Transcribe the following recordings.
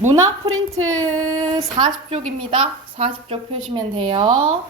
문학 프린트 40쪽입니다. 40쪽 펴시면 돼요.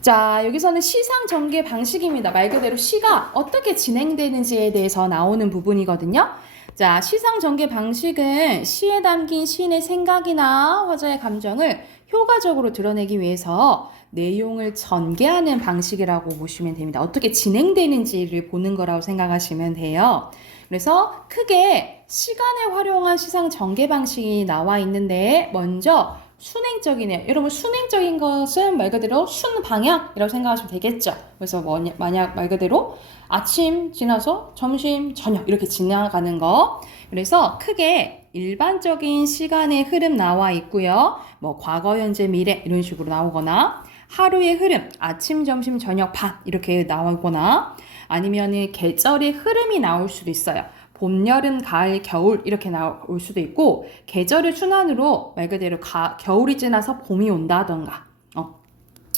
자, 여기서는 시상 전개 방식입니다. 말 그대로 시가 어떻게 진행되는지에 대해서 나오는 부분이거든요. 자, 시상 전개 방식은 시에 담긴 시인의 생각이나 화자의 감정을 효과적으로 드러내기 위해서 내용을 전개하는 방식이라고 보시면 됩니다. 어떻게 진행되는지를 보는 거라고 생각하시면 돼요. 그래서 크게 시간을 활용한 시상 전개 방식이 나와 있는데 먼저 순행적이네요. 여러분 순행적인 것은 말 그대로 순방향이라고 생각하시면 되겠죠. 그래서 만약 말 그대로 아침 지나서 점심 저녁 이렇게 지나가는 거. 그래서 크게 일반적인 시간의 흐름 나와 있고요. 뭐 과거, 현재, 미래 이런 식으로 나오거나 하루의 흐름 아침, 점심, 저녁, 밤 이렇게 나오거나 아니면은 계절의 흐름이 나올 수도 있어요. 봄, 여름, 가을, 겨울 이렇게 나올 수도 있고 계절의 순환으로 말 그대로 겨울이 지나서 봄이 온다던가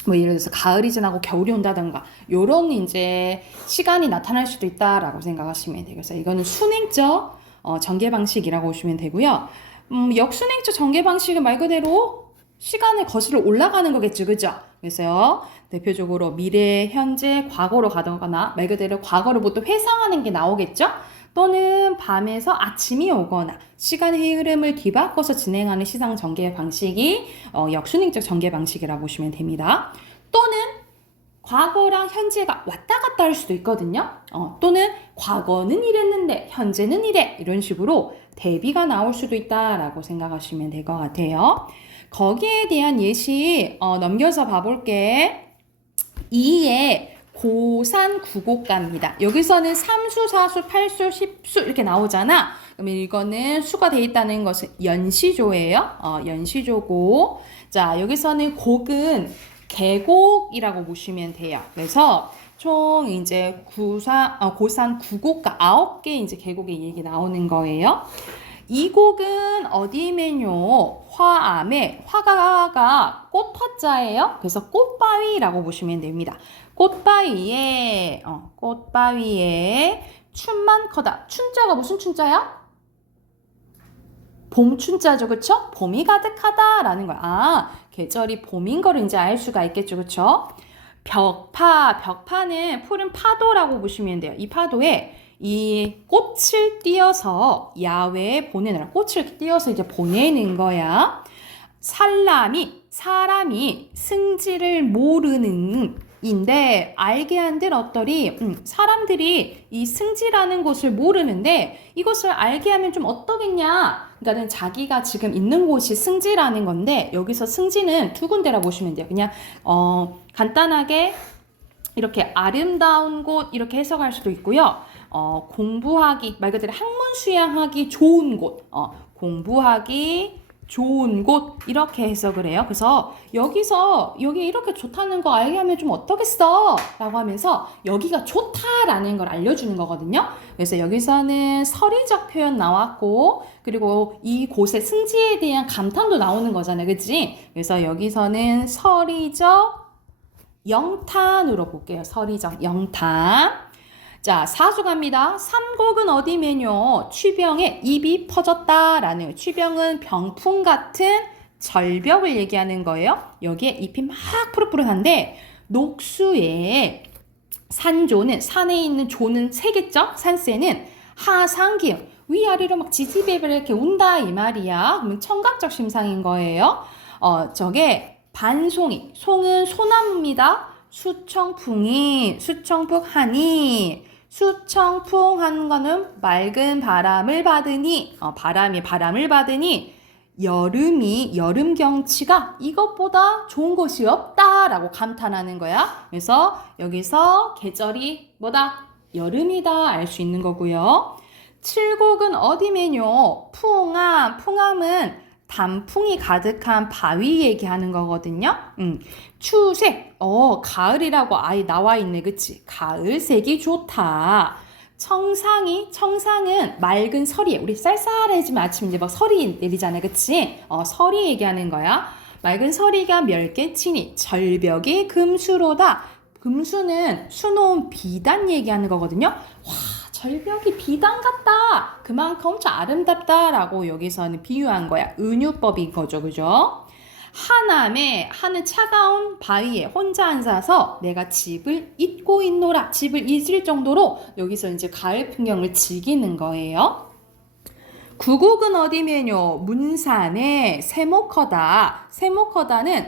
뭐 예를 들어서 가을이 지나고 겨울이 온다던가 요런 이제 시간이 나타날 수도 있다라고 생각하시면 돼요. 그래서 이거는 순행적 전개 방식이라고 보시면 되고요. 역순행적 전개 방식은 말 그대로 시간을 거슬러 올라가는 거겠죠. 그죠? 그래서 대표적으로 미래, 현재, 과거로 가거나 말 그대로 과거로부터 회상하는 게 나오겠죠? 또는 밤에서 아침이 오거나 시간의 흐름을 뒤바꿔서 진행하는 시상 전개 방식이 역순행적 전개 방식이라고 보시면 됩니다. 또는 과거랑 현재가 왔다 갔다 할 수도 있거든요. 또는 과거는 이랬는데 현재는 이래 이런 식으로 대비가 나올 수도 있다라고 생각하시면 될 것 같아요. 거기에 대한 예시 넘겨서 봐볼게. 2에 고산 구곡가입니다. 여기서는 3수, 4수, 8수, 10수 이렇게 나오잖아. 그러면 이거는 수가 돼 있다는 것은 연시조예요. 연시조고. 자, 여기서는 곡은 계곡이라고 보시면 돼요. 그래서 총 이제 고산 구곡가 9개 이제 계곡의 얘기 나오는 거예요. 이 곡은 어디면요? 화암에 화가가 꽃화자예요. 그래서 꽃바위라고 보시면 됩니다. 꽃바위에 춘만 커다. 춘자가 무슨 춘자야? 봄춘자죠, 그쵸? 봄이 가득하다라는 거야. 계절이 봄인 거를 이제 알 수가 있겠죠, 그쵸? 벽파는 푸른 파도라고 보시면 돼요. 이 파도에 이 꽃을 띄어서 야외에 보내느라 꽃을 띄어서 이제 보내는 거야. 사람이 승지를 모르는 인데 알게 한들 어떠리 사람들이 이 승지라는 곳을 모르는데 이것을 알게 하면 좀 어떠겠냐. 그러니까 자기가 지금 있는 곳이 승지라는 건데 여기서 승지는 두 군데라 보시면 돼요. 그냥 간단하게 이렇게 아름다운 곳 이렇게 해석할 수도 있고요. 공부하기 말 그대로 학문 수양하기 좋은 곳 공부하기 좋은 곳 이렇게 해석을 해요. 그래서 여기서 여기 이렇게 좋다는 거 알게 하면 좀 어떻겠어 라고 하면서 여기가 좋다라는 걸 알려주는 거거든요. 그래서 여기서는 서리적 표현 나왔고 그리고 이 곳의 승지에 대한 감탄도 나오는 거잖아요. 그치? 그래서 여기서는 서리적 영탄으로 볼게요. 서리적 영탄. 자, 4수 갑니다. 삼곡은 어디면요? 취병에 입이 퍼졌다라는 취병은 병풍 같은 절벽을 얘기하는 거예요. 여기에 잎이 막 푸릇푸릇한데 녹수에 산조는 산에 있는 조는 새겠죠? 산새는 하상기역 위아래로 막 지지배를 이렇게 운다 이 말이야. 그러면 청각적 심상인 거예요. 저게 반송이 송은 소나무입니다. 수청풍하니 수청풍한 거는 맑은 바람을 받으니 바람을 받으니 여름 경치가 이것보다 좋은 곳이 없다라고 감탄하는 거야. 그래서 여기서 계절이 뭐다? 여름이다 알 수 있는 거고요. 7곡은 어디면요? 풍암은 단풍이 가득한 바위 얘기하는 거거든요. 추색, 가을이라고 아예 나와 있네, 그치? 가을색이 좋다. 청상은 맑은 서리에, 우리 쌀쌀해지면 아침 이제 막 서리 내리잖아요, 그치? 서리 얘기하는 거야. 맑은 서리가 멸개치니 절벽이 금수로다. 금수는 수놓은 비단 얘기하는 거거든요. 와, 절벽이 비단 같다. 그만큼 엄청 아름답다라고 여기서는 비유한 거야. 은유법인 거죠. 그죠? 하남에 하는 차가운 바위에 혼자 앉아서 내가 집을 잊고 있노라. 집을 잊을 정도로 여기서 이제 가을 풍경을 즐기는 거예요. 구곡은 어디면요? 문산에 세모커다. 세모커다는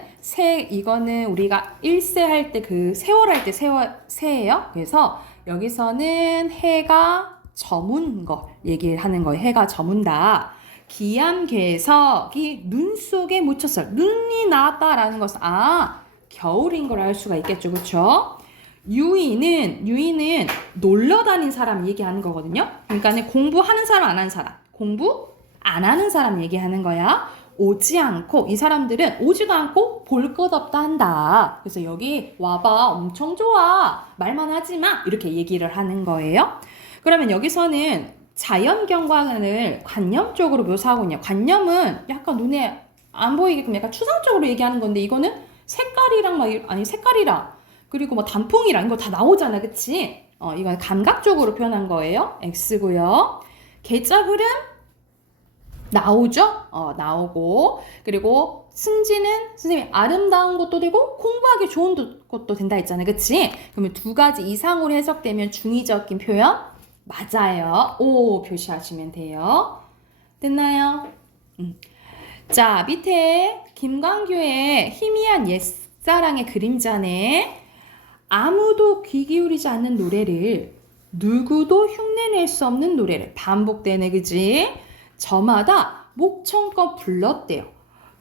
이거는 우리가 일세 할 때 그 세월 할 때 세예요. 그래서 여기서는 해가 저문 거 얘기를 하는 거예요. 해가 저문다. 기암괴석이 눈 속에 묻혔어. 눈이 나왔다라는 것은 겨울인 걸 알 수가 있겠죠. 그렇죠? 유인은 놀러 다닌 사람 얘기하는 거거든요. 그러니까 공부하는 사람 안 하는 사람. 공부 안 하는 사람 얘기하는 거야. 오지 않고 이 사람들은 오지도 않고 볼 것 없다 한다. 그래서 여기 와봐 엄청 좋아. 말만 하지 마. 이렇게 얘기를 하는 거예요. 그러면 여기서는 자연경관을 관념적으로 묘사하고 있냐. 관념은 약간 눈에 안 보이게끔 약간 추상적으로 얘기하는 건데 이거는 색깔이랑 색깔이랑 그리고 뭐 단풍이랑 이거 다 나오잖아. 그치? 이건 감각적으로 표현한 거예요. X고요. 계절 흐름 나오죠? 나오고 그리고 승진은 선생님이 아름다운 것도 되고 공부하기 좋은 것도 된다 했잖아요. 그치? 그러면 두 가지 이상으로 해석되면 중의적인 표현 맞아요. O 표시하시면 돼요. 됐나요? 자, 밑에 김광규의 희미한 옛사랑의 그림자네. 아무도 귀 기울이지 않는 노래를 누구도 흉내낼 수 없는 노래를 반복되네. 그지? 저마다 목청껏 불렀대요.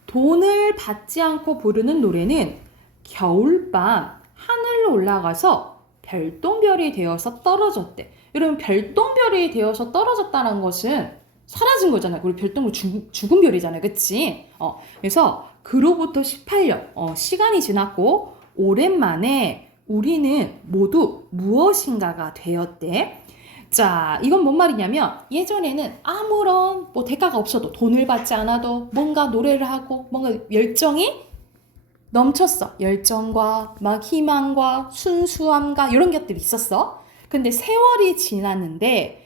돈을 받지 않고 부르는 노래는 겨울밤 하늘로 올라가서 별똥별이 되어서 떨어졌대. 여러분 별똥별이 되어서 떨어졌다는 것은 사라진 거잖아요. 우리 별똥별 죽은 별이잖아요. 그치? 그래서 그로부터 18년 시간이 지났고 오랜만에 우리는 모두 무엇인가가 되었대. 자, 이건 뭔 말이냐면 예전에는 아무런 대가가 없어도 돈을 받지 않아도 뭔가 노래를 하고 뭔가 열정이 넘쳤어. 열정과 막 희망과 순수함과 이런 것들이 있었어. 근데 세월이 지났는데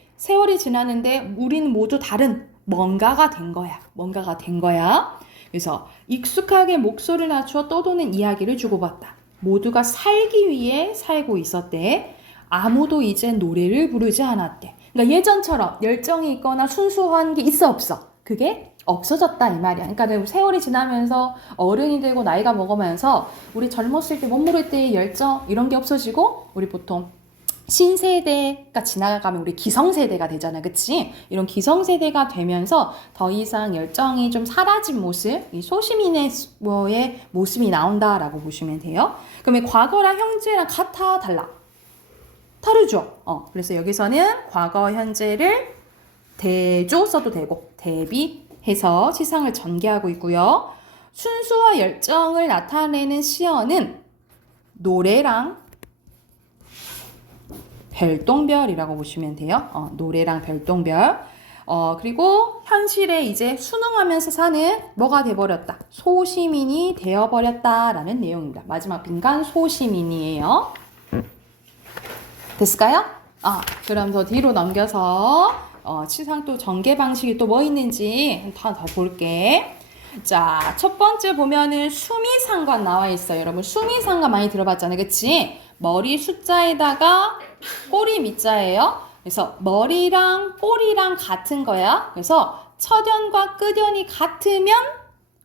우리는 모두 다른 뭔가가 된 거야. 그래서 익숙하게 목소리를 낮추어 떠도는 이야기를 주고받다. 모두가 살기 위해 살고 있었대. 아무도 이제 노래를 부르지 않았대. 그러니까 예전처럼 열정이 있거나 순수한 게 있어 없어? 그게 없어졌다 이 말이야. 그러니까 세월이 지나면서 어른이 되고 나이가 먹으면서 우리 젊었을 때 멋모를 때의 열정 이런 게 없어지고 우리 보통 신세대가 지나가면 우리 기성세대가 되잖아. 그치? 이런 기성세대가 되면서 더 이상 열정이 좀 사라진 모습, 이 소시민의 모습이 나온다라고 보시면 돼요. 그러면 과거랑 현재랑 같아, 달라? 다르죠? 그래서 여기서는 과거, 현재를 대조 써도 되고 대비해서 시상을 전개하고 있고요. 순수와 열정을 나타내는 시어는 노래랑 별똥별이라고 보시면 돼요. 노래랑 별똥별. 그리고 현실에 이제 순응하면서 사는 뭐가 돼버렸다. 소시민이 되어버렸다라는 내용입니다. 마지막 빈간 소시민이에요. 됐을까요? 그럼 더 뒤로 넘겨서 치상 또 전개 방식이 또 뭐 있는지 하나 더 볼게. 자, 첫 번째 보면은 수미상관 나와 있어요. 여러분 수미상관 많이 들어봤잖아요. 그치? 머리 숫자에다가 꼬리 밑자예요. 그래서 머리랑 꼬리랑 같은 거야. 그래서 첫연과 끝연이 같으면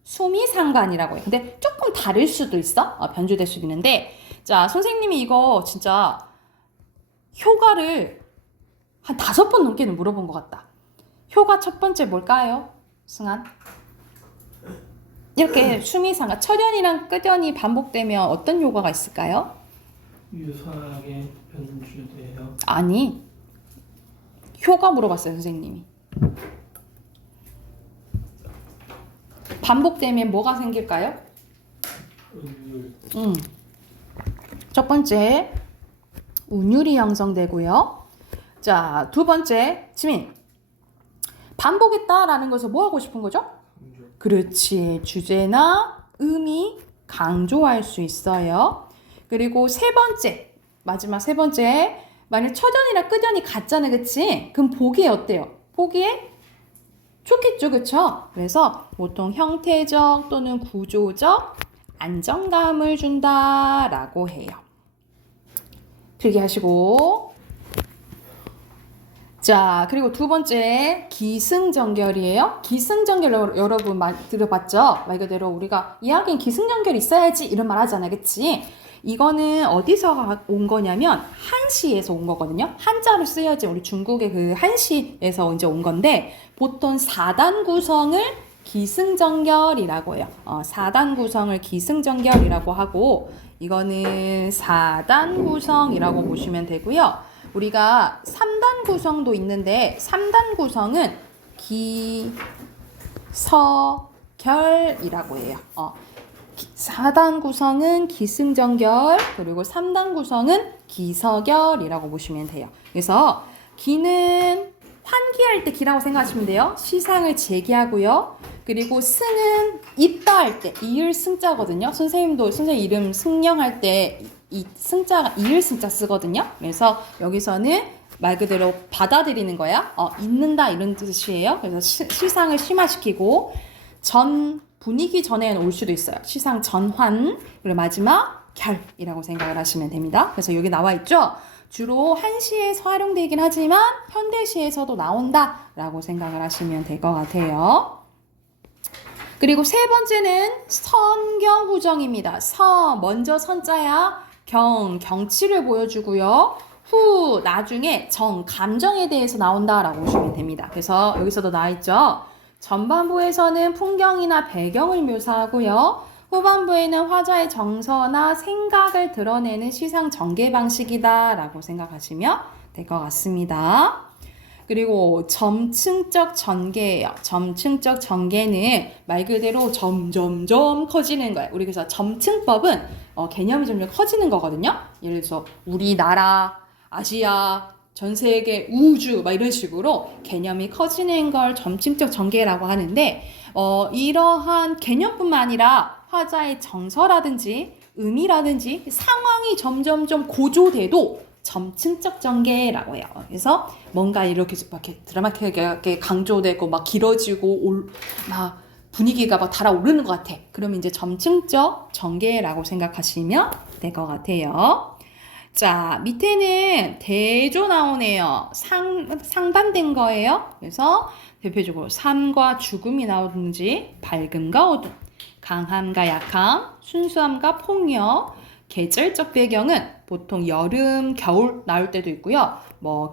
수미상관이라고 해요. 근데 조금 다를 수도 있어. 변주될 수도 있는데. 자, 선생님이 이거 진짜 효과를 한 5번 넘게는 물어본 것 같다. 효과 첫 번째 뭘까요? 승한? 이렇게 수미상관, 첫연이랑 끝연이 반복되면 어떤 효과가 있을까요? 유사하게 변주돼요. 아니, 효과 물어봤어요, 선생님이. 반복되면 뭐가 생길까요? 운율. 첫 번째, 운율이 형성되고요. 자, 두 번째, 지민. 반복했다라는 것을 뭐 하고 싶은 거죠? 그렇지. 주제나 의미 강조할 수 있어요. 그리고 세 번째, 마지막 세 번째, 만약 처전이나 끄전이 같잖아, 그치? 그럼 보기에 어때요? 보기에 좋겠죠, 그쵸? 그래서 보통 형태적 또는 구조적 안정감을 준다라고 해요. 필기하시고. 자, 그리고 두 번째 기승전결이에요. 기승전결 여러분 많이 들어봤죠? 말 그대로 우리가 이야기엔 기승전결 있어야지 이런 말 하잖아, 그치? 이거는 어디서 온 거냐면 한시에서 온 거거든요. 한자로 쓰여진 우리 중국의 그 한시에서 이제 온 건데 보통 4단 구성을 기승전결이라고 해요. 4단 구성을 기승전결이라고 하고 이거는 4단 구성이라고 보시면 되고요. 우리가 3단 구성도 있는데 3단 구성은 기서결이라고 해요. 4단 구성은 기승전결 그리고 3단 구성은 기서결이라고 보시면 돼요. 그래서 기는 환기할 때 기라고 생각하시면 돼요. 시상을 제기하고요. 그리고 승은 있다 할 때 이을 승자거든요. 선생님 이름 승령할 때 이 승자가 이을 승자 쓰거든요. 그래서 여기서는 말 그대로 받아들이는 거야. 있는다 이런 뜻이에요. 그래서 시상을 심화시키고 전 분위기 전에는 올 수도 있어요. 시상 전환 그리고 마지막 결이라고 생각을 하시면 됩니다. 그래서 여기 나와 있죠. 주로 한시에서 활용되긴 하지만 현대시에서도 나온다라고 생각을 하시면 될 것 같아요. 그리고 세 번째는 선경후정입니다. 먼저 선자야 경치를 보여주고요. 후 나중에 감정에 대해서 나온다라고 보시면 됩니다. 그래서 여기서도 나와 있죠. 전반부에서는 풍경이나 배경을 묘사하고요. 후반부에는 화자의 정서나 생각을 드러내는 시상 전개 방식이다라고 생각하시면 될 것 같습니다. 그리고 점층적 전개예요. 점층적 전개는 말 그대로 점점점 커지는 거예요. 우리 그래서 점층법은 개념이 점점 커지는 거거든요. 예를 들어서 우리나라, 아시아, 전 세계, 우주 막 이런 식으로 개념이 커지는 걸 점층적 전개라고 하는데 이러한 개념뿐만 아니라 화자의 정서라든지 의미라든지 상황이 점점점 고조돼도 점층적 전개라고 해요. 그래서 뭔가 이렇게 드라마틱하게 강조되고 막 길어지고 막 분위기가 막 달아오르는 것 같아. 그러면 이제 점층적 전개라고 생각하시면 될 것 같아요. 자, 밑에는 대조 나오네요. 상반된 거예요. 그래서 대표적으로 삶과 죽음이 나오든지 밝음과 어둠, 강함과 약함, 순수함과 폭력, 계절적 배경은 보통 여름, 겨울 나올 때도 있고요.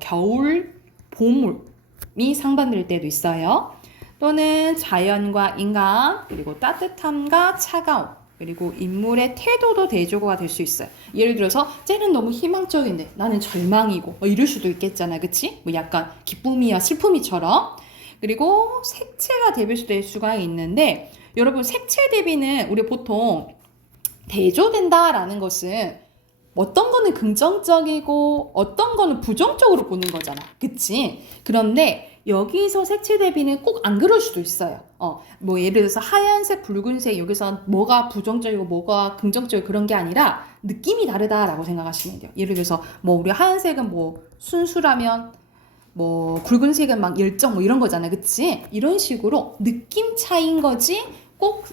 겨울, 봄이 상반될 때도 있어요. 또는 자연과 인간, 그리고 따뜻함과 차가움, 그리고 인물의 태도도 대조가 될 수 있어요. 예를 들어서 쟤는 너무 희망적인데 나는 절망이고 이럴 수도 있겠잖아, 그치? 약간 기쁨이와 슬픔이처럼. 그리고 색채가 대비될 수가 있는데 여러분 색채 대비는 우리 보통 대조된다라는 것은 어떤 거는 긍정적이고 어떤 거는 부정적으로 보는 거잖아. 그치? 그런데 여기서 색채 대비는 꼭 안 그럴 수도 있어요. 예를 들어서 하얀색, 붉은색 여기서 뭐가 부정적이고 뭐가 긍정적이고 그런 게 아니라 느낌이 다르다라고 생각하시면 돼요. 예를 들어서 우리 하얀색은 순수라면 붉은색은 막 열정 이런 거잖아. 그치? 이런 식으로 느낌 차이인 거지 꼭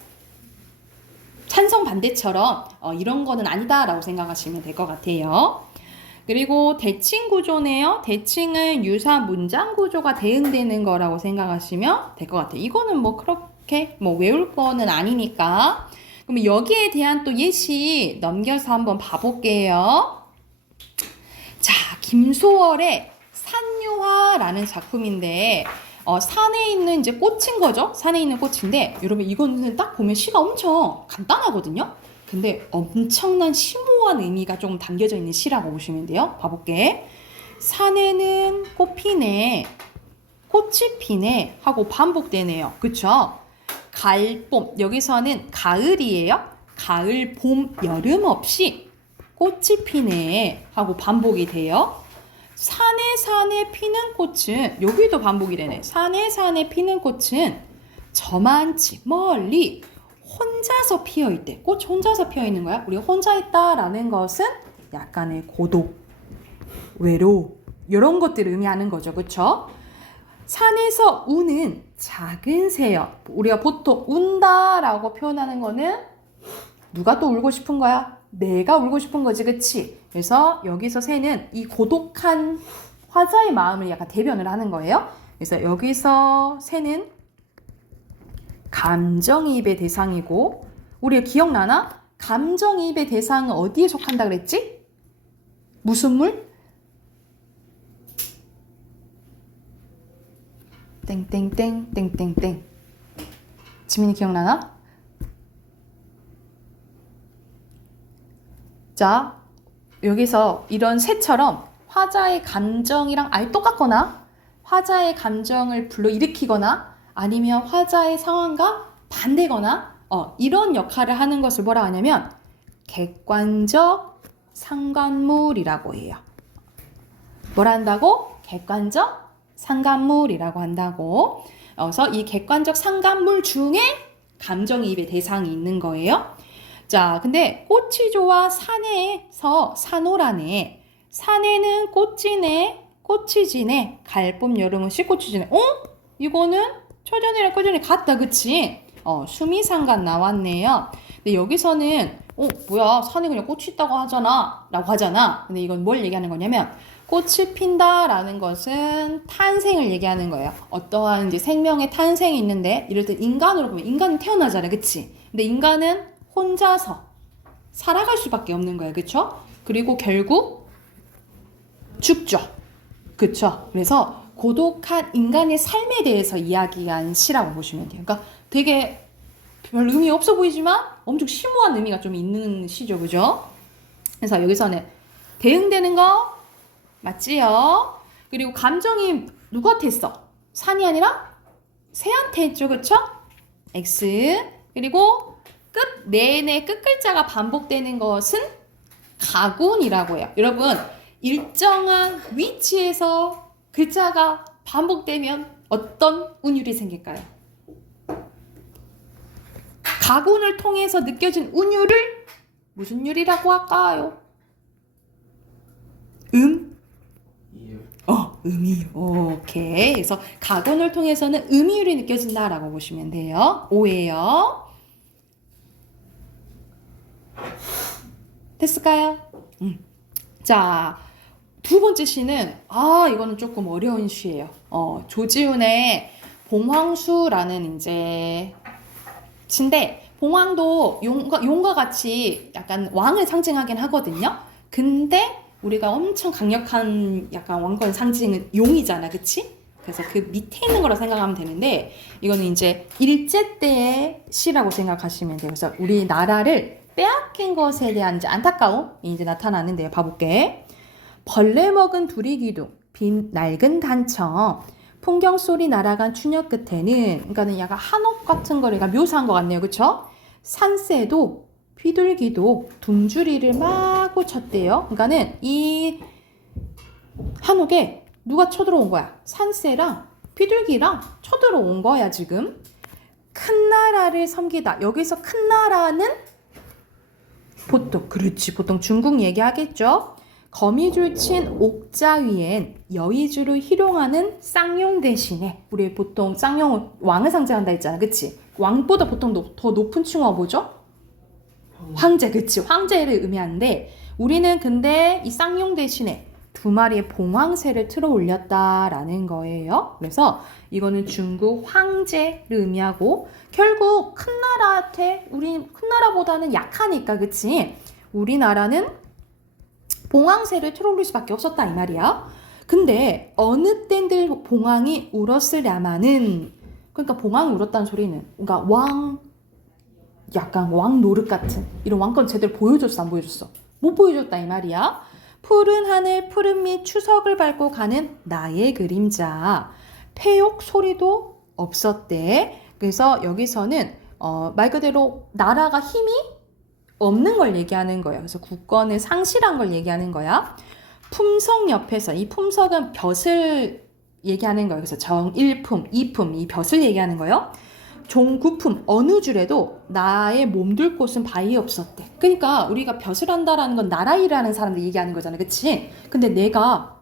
찬성 반대처럼 이런 거는 아니다라고 생각하시면 될 것 같아요. 그리고 대칭 구조네요. 대칭은 유사 문장 구조가 대응되는 거라고 생각하시면 될 것 같아요. 이거는 그렇게 외울 거는 아니니까. 그럼 여기에 대한 또 예시 넘겨서 한번 봐볼게요. 자, 김소월의 산유화라는 작품인데 산에 있는 이제 꽃인 거죠. 산에 있는 꽃인데 여러분 이거는 딱 보면 시가 엄청 간단하거든요. 근데 엄청난 심오한 의미가 좀 담겨져 있는 시라고 보시면 돼요. 봐볼게. 산에는 꽃 피네, 꽃이 피네 하고 반복되네요. 그쵸? 가을, 봄. 여기서는 가을이에요. 가을, 봄, 여름 없이 꽃이 피네 하고 반복이 돼요. 산에 피는 꽃은 여기도 반복이 되네. 산에 피는 꽃은 저만치 멀리 혼자서 피어있대. 꽃 혼자서 피어있는 거야. 우리가 혼자 있다라는 것은 약간의 고독, 외로 이런 것들을 의미하는 거죠. 그쵸? 산에서 우는 작은 새요. 우리가 보통 운다라고 표현하는 거는 누가 또 울고 싶은 거야? 내가 울고 싶은 거지, 그치? 그래서 여기서 새는 이 고독한 화자의 마음을 약간 대변을 하는 거예요. 그래서 여기서 새는 감정이입의 대상이고, 우리 기억나나? 감정이입의 대상은 어디에 속한다 그랬지? 무슨 물? 땡땡땡 땡땡땡. 지민이 기억나나? 자, 여기서 이런 새처럼 화자의 감정이랑 아예 똑같거나 화자의 감정을 불러일으키거나 아니면 화자의 상황과 반대거나 이런 역할을 하는 것을 뭐라 하냐면 객관적 상관물이라고 해요. 뭐라 한다고? 객관적 상관물이라고 한다고. 그래서 이 객관적 상관물 중에 감정이입의 대상이 있는 거예요. 자, 근데 꽃이 좋아 산에서 산호라네. 산에는 꽃지네, 꽃이 지네, 갈봄 여름은 씨꽃이 지네. 이거는 초전이랑 꾸준히 같다, 그치? 수미상관 나왔네요. 근데 여기서는 뭐야, 산에 그냥 꽃이 있다고 하잖아 라고 하잖아. 근데 이건 뭘 얘기하는 거냐면 꽃이 핀다라는 것은 탄생을 얘기하는 거예요. 어떠한 이제 생명의 탄생이 있는데 이럴 때 인간으로 보면 인간은 태어나잖아, 그치? 근데 인간은 혼자서 살아갈 수밖에 없는 거예요, 그쵸? 그리고 결국 죽죠, 그쵸? 그래서 고독한 인간의 삶에 대해서 이야기한 시라고 보시면 돼요. 그러니까 되게 별 의미 없어 보이지만 엄청 심오한 의미가 좀 있는 시죠, 그죠? 그래서 여기서는 대응되는 거 맞지요? 그리고 감정이 누구한테 했어? 산이 아니라 새한테 했죠, 그쵸? X. 그리고 끝 내내 끝 글자가 반복되는 것은 가군이라고 해요. 여러분, 일정한 위치에서 글자가 반복되면 어떤 운율이 생길까요? 가군을 통해서 느껴진 운율을 무슨 율이라고 할까요? 음이율. 오케이. 그래서 가군을 통해서는 음이율이 느껴진다라고 보시면 돼요. 오예요. 됐을까요? 자, 두 번째 시는 이거는 조금 어려운 시예요. 조지훈의 봉황수라는 이제 시인데, 봉황도 용과 같이 약간 왕을 상징하긴 하거든요. 근데 우리가 엄청 강력한 약간 왕권 상징은 용이잖아, 그치? 그래서 그 밑에 있는 거라 생각하면 되는데, 이거는 이제 일제 때의 시라고 생각하시면 돼요. 그래서 우리나라를 빼앗긴 것에 대한 이제 안타까움이 이제 나타나는데요. 봐볼게. 벌레 먹은 두리기둥, 빈 낡은 단청, 풍경 소리 날아간 추녀 끝에는, 그러니까는 약간 한옥 같은 거를 묘사한 것 같네요, 그쵸? 산새도 비둘기도 둥주리를 마구 쳤대요. 그러니까는 이 한옥에 누가 쳐들어온 거야? 산새랑 비둘기랑 쳐들어온 거야, 지금. 큰 나라를 섬기다. 여기서 큰 나라는 보통 중국 얘기하겠죠. 거미줄 친 옥자 위엔 여의주를 희롱하는 쌍용 대신에, 우리 보통 쌍용은 왕을 상징한다 했잖아, 그치? 왕보다 보통 더 높은 칭호가 뭐죠? 황제, 그치? 황제를 의미하는데, 우리는 근데 이 쌍용 대신에 두 마리의 봉황새를 틀어 올렸다라는 거예요. 그래서 이거는 중국 황제를 의미하고, 결국 큰 나라한테 우리 큰 나라보다는 약하니까, 그치? 우리나라는 봉황새를 틀어 올릴 수밖에 없었다 이 말이야. 근데 어느 땐들 봉황이 울었으랴마는, 그러니까 봉황이 울었다는 소리는 그러니까 약간 왕 노릇 같은 이런 왕권 제대로 보여줬어, 안 보여줬어? 못 보여줬다 이 말이야. 푸른 하늘 푸른 밑 추석을 밟고 가는 나의 그림자, 폐욕 소리도 없었대. 그래서 여기서는 말 그대로 나라가 힘이 없는 걸 얘기하는 거예요. 그래서 국권을 상실한 걸 얘기하는 거야. 품석 옆에서, 이 품석은 벼슬 얘기하는 거예요. 그래서 정일품, 이품, 이 벼슬 얘기하는 거예요. 종구품 어느 줄에도 나의 몸둘 곳은 바위 없었대. 그러니까 우리가 벼슬 한다라는 건 나라 일하는 사람들 얘기하는 거잖아, 그치? 근데 내가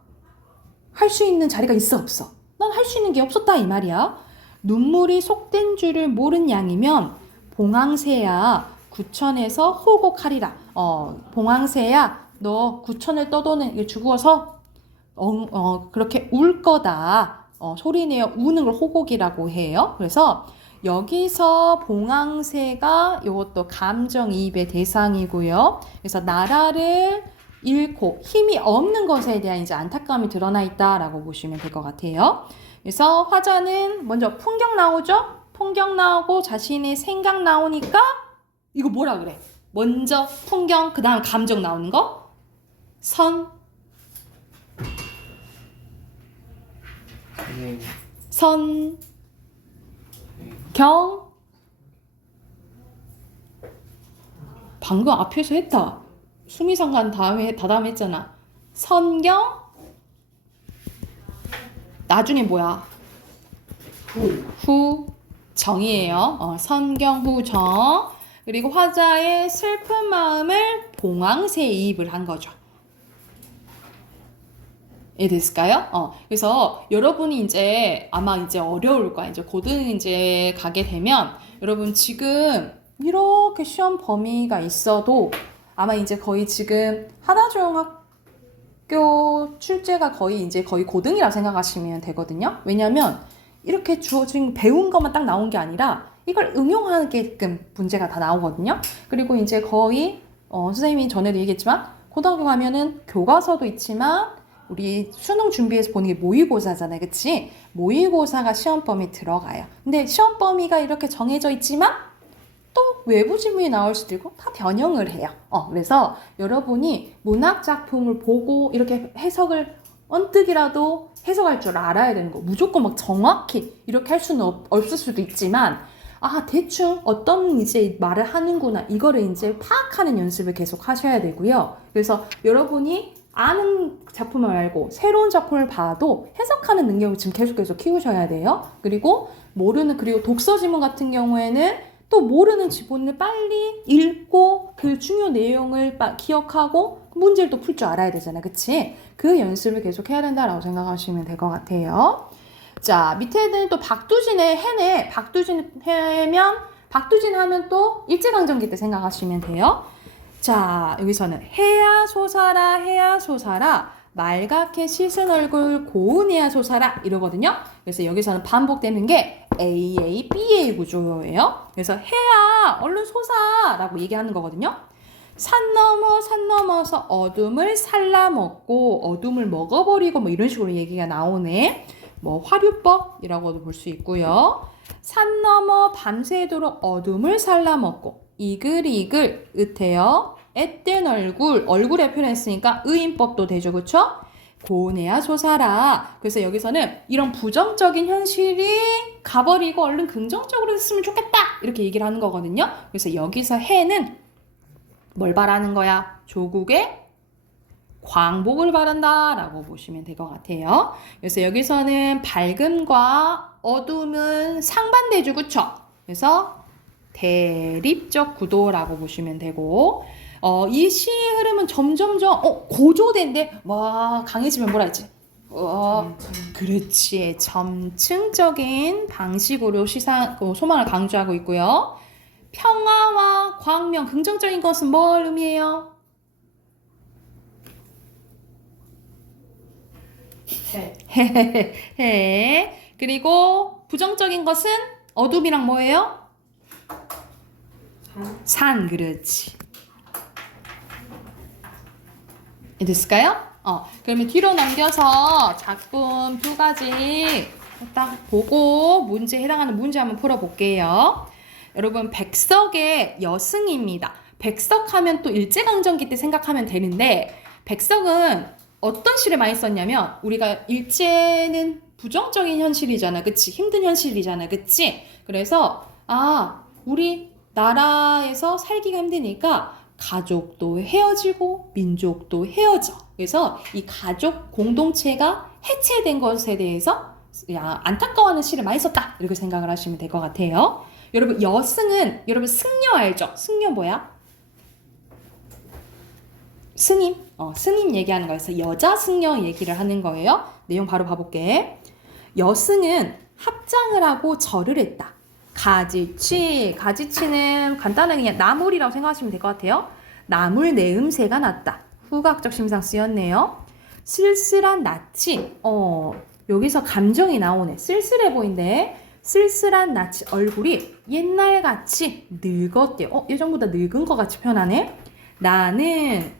할 수 있는 자리가 있어 없어? 난 할 수 있는 게 없었다 이 말이야. 눈물이 속된 줄을 모른 양이면 봉황새야 구천에서 호곡하리라. 봉황새야 너 구천을 떠도는 죽어서 그렇게 울 거다. 소리내어 우는 걸 호곡이라고 해요. 그래서 여기서 봉황새가 이것도 감정이입의 대상이고요. 그래서 나라를 잃고 힘이 없는 것에 대한 이제 안타까움이 드러나 있다라고 보시면 될 것 같아요. 그래서 화자는 먼저 풍경 나오죠? 풍경 나오고 자신의 생각 나오니까 이거 뭐라 그래? 먼저 풍경, 그 다음 감정 나오는 거? 경 방금 앞에서 했다. 수미상관 다음에 했잖아. 선경 나중에 뭐야? 후정이에요. 선경 후정. 그리고 화자의 슬픈 마음을 봉황새에 이입을 한 거죠. 이해됐을까요? 그래서 여러분이 이제 아마 이제 어려울 거야. 이제 고등 이제 가게 되면 여러분 지금 이렇게 시험 범위가 있어도 아마 이제 거의 지금 하나중학교 출제가 거의 고등이라고 생각하시면 되거든요. 왜냐면 이렇게 주어진 배운 것만 딱 나온 게 아니라 이걸 응용하게끔 문제가 다 나오거든요. 그리고 이제 거의 선생님이 전에도 얘기했지만 고등학교 가면은 교과서도 있지만 우리 수능 준비해서 보는 게 모의고사잖아요. 그치? 모의고사가 시험 범위에 들어가요. 근데 시험 범위가 이렇게 정해져 있지만 또 외부 질문이 나올 수도 있고 다 변형을 해요. 그래서 여러분이 문학 작품을 보고 이렇게 해석을 언뜻이라도 해석할 줄 알아야 되는 거. 무조건 막 정확히 이렇게 할 수는 없을 수도 있지만 대충 어떤 이제 말을 하는구나 이거를 이제 파악하는 연습을 계속 하셔야 되고요. 그래서 여러분이 아는 작품을 알고 새로운 작품을 봐도 해석하는 능력을 지금 계속 키우셔야 돼요. 그리고 그리고 독서 지문 같은 경우에는 또 모르는 지문을 빨리 읽고 그 중요 내용을 기억하고 문제를 또 풀 줄 알아야 되잖아. 그치? 그 연습을 계속 해야 된다라고 생각하시면 될 것 같아요. 자, 밑에는 또 박두진의 해네. 박두진 해면 박두진 하면 또 일제강점기 때 생각하시면 돼요. 자, 여기서는 해야 솟아라 말갛게 씻은 얼굴 고운해야 솟아라 이러거든요. 그래서 여기서는 반복되는 게 AA, BA 구조예요. 그래서 해야 얼른 솟아 라고 얘기하는 거거든요. 산 넘어서 어둠을 살라먹고 어둠을 먹어버리고 뭐 이런 식으로 얘기가 나오네. 뭐 화류법이라고도 볼 수 있고요. 산 넘어 밤새도록 어둠을 살라먹고 이글이글 으태여 앳된 얼굴에 표현했으니까 의인법도 되죠. 그쵸? 고운해야 솟아라. 그래서 여기서는 이런 부정적인 현실이 가버리고 얼른 긍정적으로 됐으면 좋겠다 이렇게 얘기를 하는 거거든요. 그래서 여기서 해는 뭘 바라는 거야? 조국의 광복을 바란다 라고 보시면 될 것 같아요. 그래서 여기서는 밝음과 어둠은 상반되죠. 그쵸? 그래서 대립적 구도라고 보시면 되고 이 시의 흐름은 점점점 고조된데 와 강해지면 뭐라 했지? 그렇지. 점층적인 방식으로 소망을 강조하고 있고요. 평화와 광명, 긍정적인 것은 뭘 의미해요? 해. 그리고 부정적인 것은 어둠이랑 뭐예요? 산. 그렇지. 됐을까요? 그러면 뒤로 넘겨서 작품 2가지 딱 보고 해당하는 문제 한번 풀어볼게요. 여러분, 백석의 여승입니다. 백석하면 또 일제강점기 때 생각하면 되는데 백석은 어떤 시를 많이 썼냐면 우리가 일제는 부정적인 현실이잖아. 그치? 힘든 현실이잖아. 그치? 그래서 우리 나라에서 살기가 힘드니까 가족도 헤어지고 민족도 헤어져. 그래서 이 가족 공동체가 해체된 것에 대해서 안타까워하는 시를 많이 썼다. 이렇게 생각을 하시면 될 것 같아요. 여러분 여승은 여러분 승려 알죠? 승려 뭐야? 스님. 스님 얘기하는 거여서 여자 승려 얘기를 하는 거예요. 내용 바로 봐볼게. 여승은 합장을 하고 절을 했다. 가지치. 가지치는 간단하게 그냥 나물이라고 생각하시면 될 것 같아요. 나물 내음새가 났다. 후각적 심상 쓰였네요. 쓸쓸한 낯이. 여기서 감정이 나오네. 쓸쓸해 보인대. 쓸쓸한 낯이 얼굴이 옛날같이 늙었대요. 예전보다 늙은 것 같이 표현하네. 나는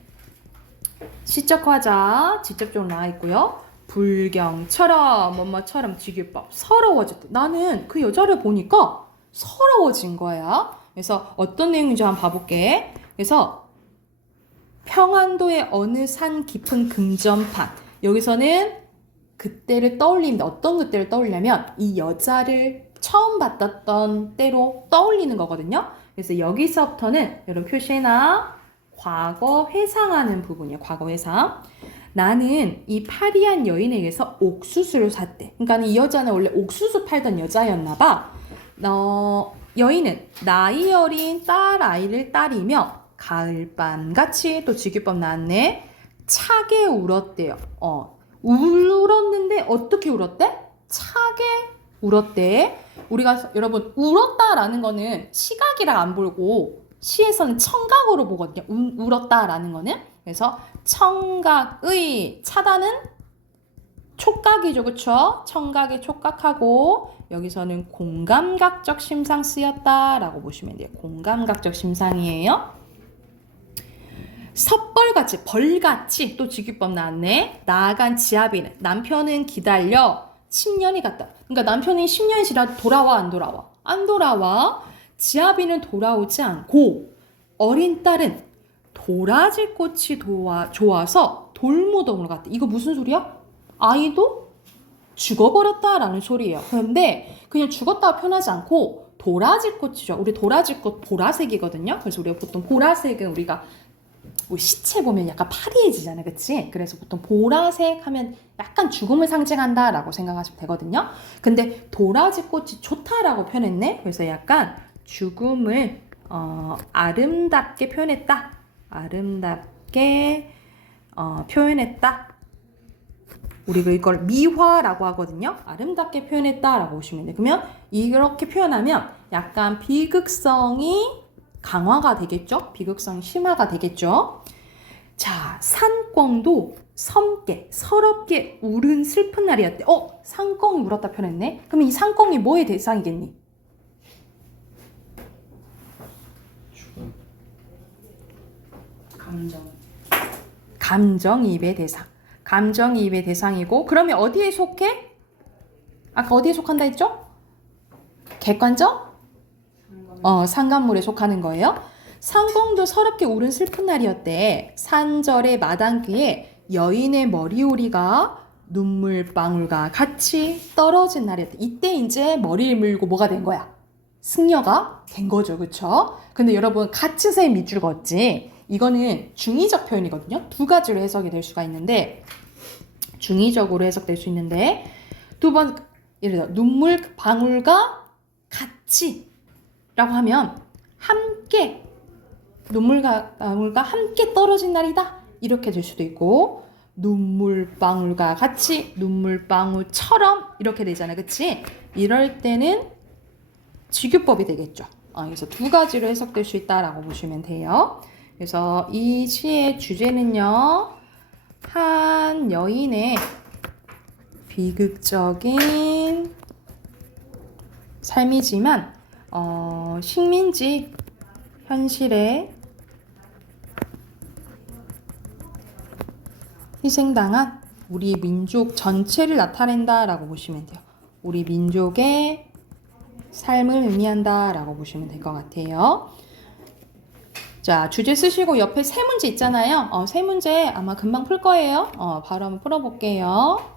시적화자 직접적으로 나와 있고요. 불경처럼 뭐뭐처럼 지규법 서러워졌다. 나는 그 여자를 보니까 서러워진 거야. 그래서 어떤 내용인지 한번 봐볼게. 그래서 평안도의 어느 산 깊은 금전판. 여기서는 그때를 떠올립니다. 어떤 그때를 떠올리냐면 이 여자를 처음 봤던 때로 떠올리는 거거든요. 그래서 여기서부터는 여러분 표시해놔. 과거 회상하는 부분이에요. 과거 회상. 나는 이 파리한 여인에게서 옥수수를 샀대. 그러니까 이 여자는 원래 옥수수 팔던 여자였나 봐. 여인은 나이 어린 딸 아이를 따리며 가을밤같이 또 직유법 나왔네. 차게 울었대요. 울었는데 어떻게 울었대? 차게 울었대. 우리가 여러분 울었다라는 거는 시각이랑 안 보고 시에서는 청각으로 보거든요. 울었다라는 거는. 그래서 청각의 차단은 촉각이죠. 그쵸? 청각에 촉각하고 여기서는 공감각적 심상 쓰였다라고 보시면 돼요. 공감각적 심상이에요. 섣벌같이 벌같이 또 직유법 나왔네. 나아간 지아비는 남편은 기다려 10년이 갔다. 그러니까 남편이 10년이 지나도 돌아와 안 돌아와? 안 돌아와. 지아비는 돌아오지 않고 어린 딸은 도라지 꽃이 좋아서 돌무덤으로 갔다. 이거 무슨 소리야? 아이도 죽어버렸다라는 소리예요. 그런데 그냥 죽었다고 표현하지 않고 도라지 꽃이죠. 우리 도라지 꽃 보라색이거든요. 그래서 우리가 보통 보라색은 우리가 우리 시체 보면 약간 파리해지잖아요. 그치? 그래서 보통 보라색 하면 약간 죽음을 상징한다라고 생각하시면 되거든요. 근데 도라지 꽃이 좋다라고 표현했네. 그래서 약간 죽음을 아름답게 표현했다. 아름답게 표현했다. 우리가 이걸 미화라고 하거든요. 아름답게 표현했다라고 보시면 돼요. 그러면 이렇게 표현하면 약간 비극성이 강화가 되겠죠. 비극성이 심화가 되겠죠. 자, 산꿩도 섬게, 서럽게 울은 슬픈 날이었대. 산꿩이 울었다 표현했네. 그럼 이 산꿩이 뭐의 대상이겠니? 죽음. 감정이입의 대상. 감정이입의 대상이고, 그러면 어디에 속해? 아까 어디에 속한다 했죠? 객관적? 상간물에 속하는 거예요. 산꿩도 서럽게 울은 슬픈 날이었대. 산절의 마당귀에 여인의 머리오리가 눈물방울과 같이 떨어진 날이었대. 이때 이제 머리를 물고 뭐가 된 거야? 승려가 된 거죠. 그쵸? 근데 여러분 같이 세 밑줄 걷지. 이거는 중의적 표현이거든요. 두 가지로 해석이 될 수가 있는데 중의적으로 해석될 수 있는데 두 번 예를 들어 눈물방울과 같이 라고 하면 함께 눈물과 방울과 함께 떨어진 날이다 이렇게 될 수도 있고 눈물방울과 같이 눈물방울처럼 이렇게 되잖아. 그치? 이럴 때는 직유법이 되겠죠. 그래서 두 가지로 해석될 수 있다라고 보시면 돼요. 그래서 이 시의 주제는요. 한 여인의 비극적인 삶이지만 식민지 현실에 희생당한 우리 민족 전체를 나타낸다라고 보시면 돼요. 우리 민족의 삶을 의미한다라고 보시면 될 것 같아요. 자, 주제 쓰시고 옆에 세 문제 있잖아요. 세 문제 아마 금방 풀 거예요. 바로 한번 풀어볼게요.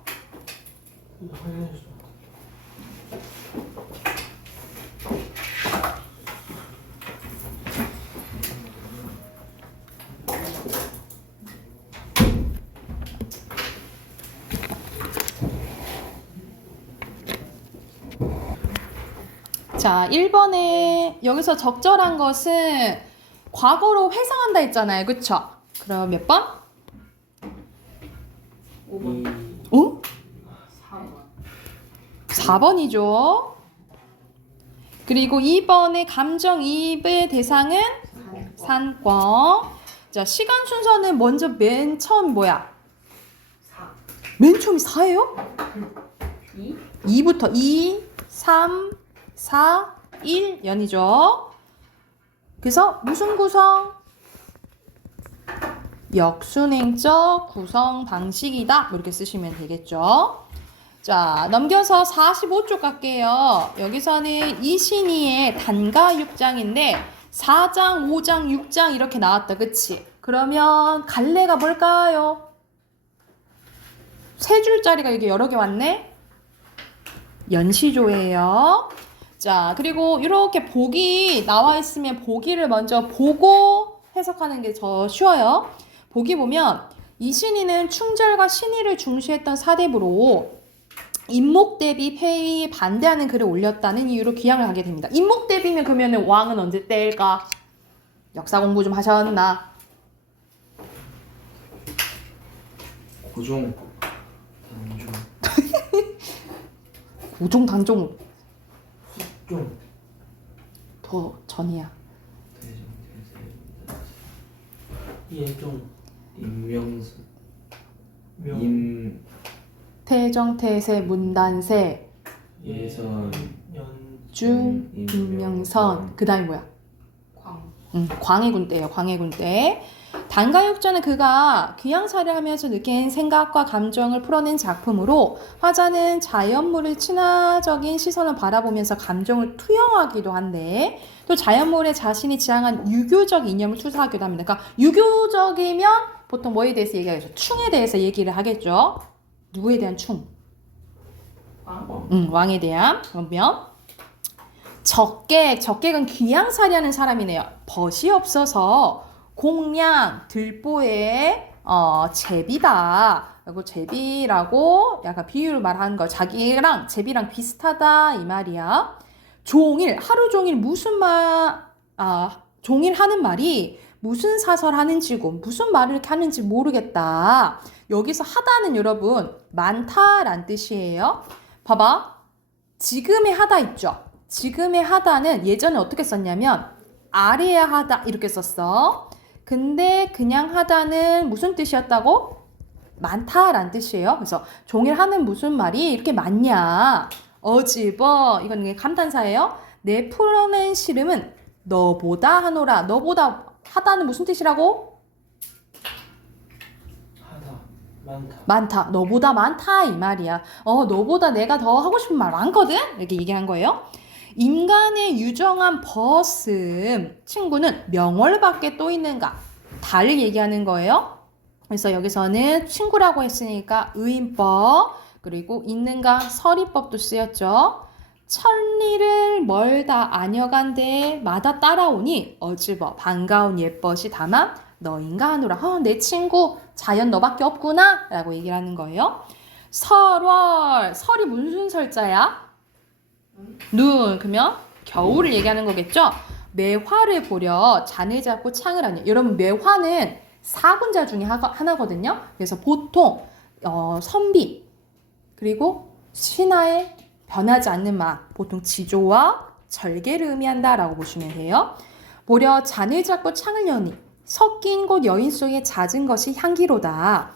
자, 1번에 여기서 적절한 것은 과거로 회상한다 했잖아요. 그쵸? 그럼 몇 번? 5번. 어? 4번. 4번이죠. 그리고 2번의 감정이입의 대상은 산권. 자, 시간 순서는 먼저 맨 처음 뭐야? 4. 맨 처음이 4예요? 2. 2부터 2, 3, 4, 1 연이죠. 그래서 무슨 구성? 역순행적 구성 방식이다. 이렇게 쓰시면 되겠죠. 자, 넘겨서 45쪽 갈게요. 여기서는 이신이의 단가 6장인데 4장, 5장, 6장 이렇게 나왔다. 그치? 그러면 갈래가 뭘까요? 세 줄짜리가 이게 여러 개 왔네? 연시조예요. 자, 그리고 이렇게 보기 나와 있으면 보기를 먼저 보고 해석하는 게 더 쉬워요. 보기 보면 이신이는 충절과 신의를 중시했던 사대부로 인목 대비 폐위 반대하는 글을 올렸다는 이유로 기양을 하게 됩니다. 인목 대비면 그러면 왕은 언제 때일까? 역사 공부 좀 하셨나? 고종. 단종. 우종 단종 종. 더 전이야. 대종 대세. 예종. 임명수. 명. 임. 태정 태세 문단세 예선. 중 임명선. 그 다음에 뭐야? 광. 광해군 때예요. 광해군 때. 단가육전은 그가 귀양살이를 하면서 느낀 생각과 감정을 풀어낸 작품으로 화자는 자연물을 친화적인 시선을 바라보면서 감정을 투영하기도 한데 또 자연물에 자신이 지향한 유교적 이념을 투사하기도 합니다. 그러니까 유교적이면 보통 뭐에 대해서 얘기하겠죠? 충에 대해서 얘기를 하겠죠. 누구에 대한 충? 광. 왕에 대한. 그러면 적객은 귀양살이하는 사람이네요. 벗이 없어서 공량, 들보의 제비다. 그리고 제비라고 약간 비유를 말하는 거. 자기랑 제비랑 비슷하다 이 말이야. 종일 하루 종일 종일 하는 말이 무슨 사설 하는지고 무슨 말을 이렇게 하는지 모르겠다. 여기서 하다는 여러분 많다란 뜻이에요. 봐봐. 지금의 하다 있죠. 지금의 하다는 예전에 어떻게 썼냐면 아래야 하다 이렇게 썼어. 근데 그냥 하다는 무슨 뜻이었다고? 많다란 뜻이에요. 그래서 종일 하는 무슨 말이 이렇게 많냐. 어집어. 이건 감탄사예요. 내 풀어낸 시름은 너보다 하노라. 너보다 하다는 무슨 뜻이라고? 하다. 많다. 많다. 너보다 많다 이 말이야. 너보다 내가 더 하고 싶은 말 많거든? 이렇게 얘기한 거예요. 인간의 유정한 벗음 친구는 명월밖에 또 있는가? 달을 얘기하는 거예요. 그래서 여기서는 친구라고 했으니까 의인법 그리고 있는가 서리법도 쓰였죠. 천리를 멀다 아녀간데 마다 따라오니 어즈버 반가운 옛벗이 다만 너인가 하노라. 내 친구 자연 너밖에 없구나 라고 얘기를 하는 거예요. 설월 설이 무슨 설자야? 눈. 그러면 겨울을 얘기하는 거겠죠. 매화를 보려 잔을 잡고 창을 하니. 여러분 매화는 사군자 중에 하나거든요. 그래서 보통 선비 그리고 신화의 변하지 않는 마음, 보통 지조와 절개를 의미한다라고 보시면 돼요. 보려 잔을 잡고 창을 여니 섞인 곳 여인 속에 잦은 것이 향기로다.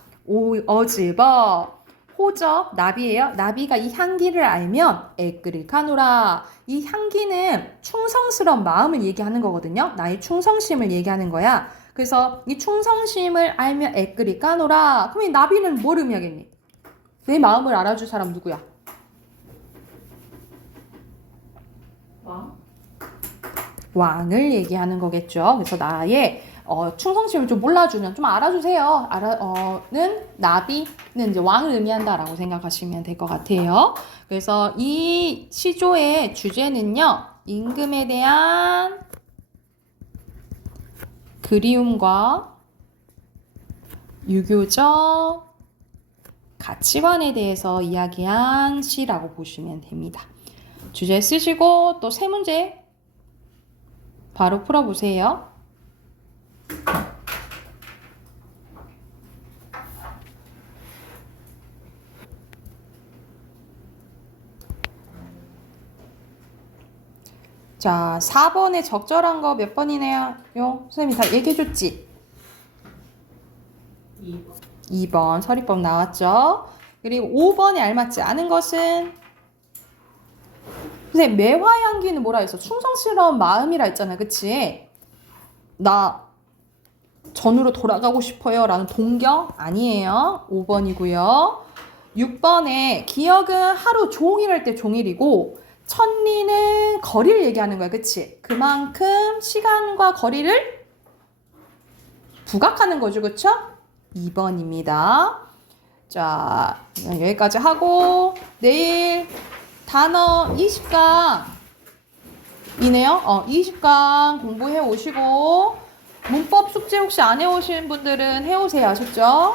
어즈버 호접 나비예요. 나비가 이 향기를 알면 애끓을 가노라. 이 향기는 충성스러운 마음을 얘기하는 거거든요. 나의 충성심을 얘기하는 거야. 그래서 이 충성심을 알면 애끓을 까노라. 그럼 이 나비는 뭘 의미하겠니? 내 마음을 알아줄 사람 누구야? 왕. 왕을 얘기하는 거겠죠. 그래서 나의 충성심을 좀 몰라주는, 좀 알아주세요. 는 나비는 이제 왕을 의미한다라고 생각하시면 될 것 같아요. 그래서 이 시조의 주제는요, 임금에 대한 그리움과 유교적 가치관에 대해서 이야기한 시라고 보시면 됩니다. 주제 쓰시고 또 세 문제 바로 풀어보세요. 자, 4번에 적절한 거 몇 번이네요? 선생님이 다 얘기해줬지? 2번. 2번 서리법 나왔죠? 그리고 5번에 알맞지 않은 것은 선생님 매화향기는 뭐라 했어? 충성스러운 마음이라 했잖아, 그치? 나 전으로 돌아가고 싶어요 라는 동경? 아니에요. 5번이고요. 6번에 기억은 하루 종일 할 때 종일이고 천리는 거리를 얘기하는 거야, 그치? 그만큼 시간과 거리를 부각하는 거죠, 그쵸? 2번입니다. 자, 여기까지 하고 내일 단어 20강이네요. 20강 공부해 오시고 문법 숙제 혹시 안 해오신 분들은 해오세요, 아셨죠?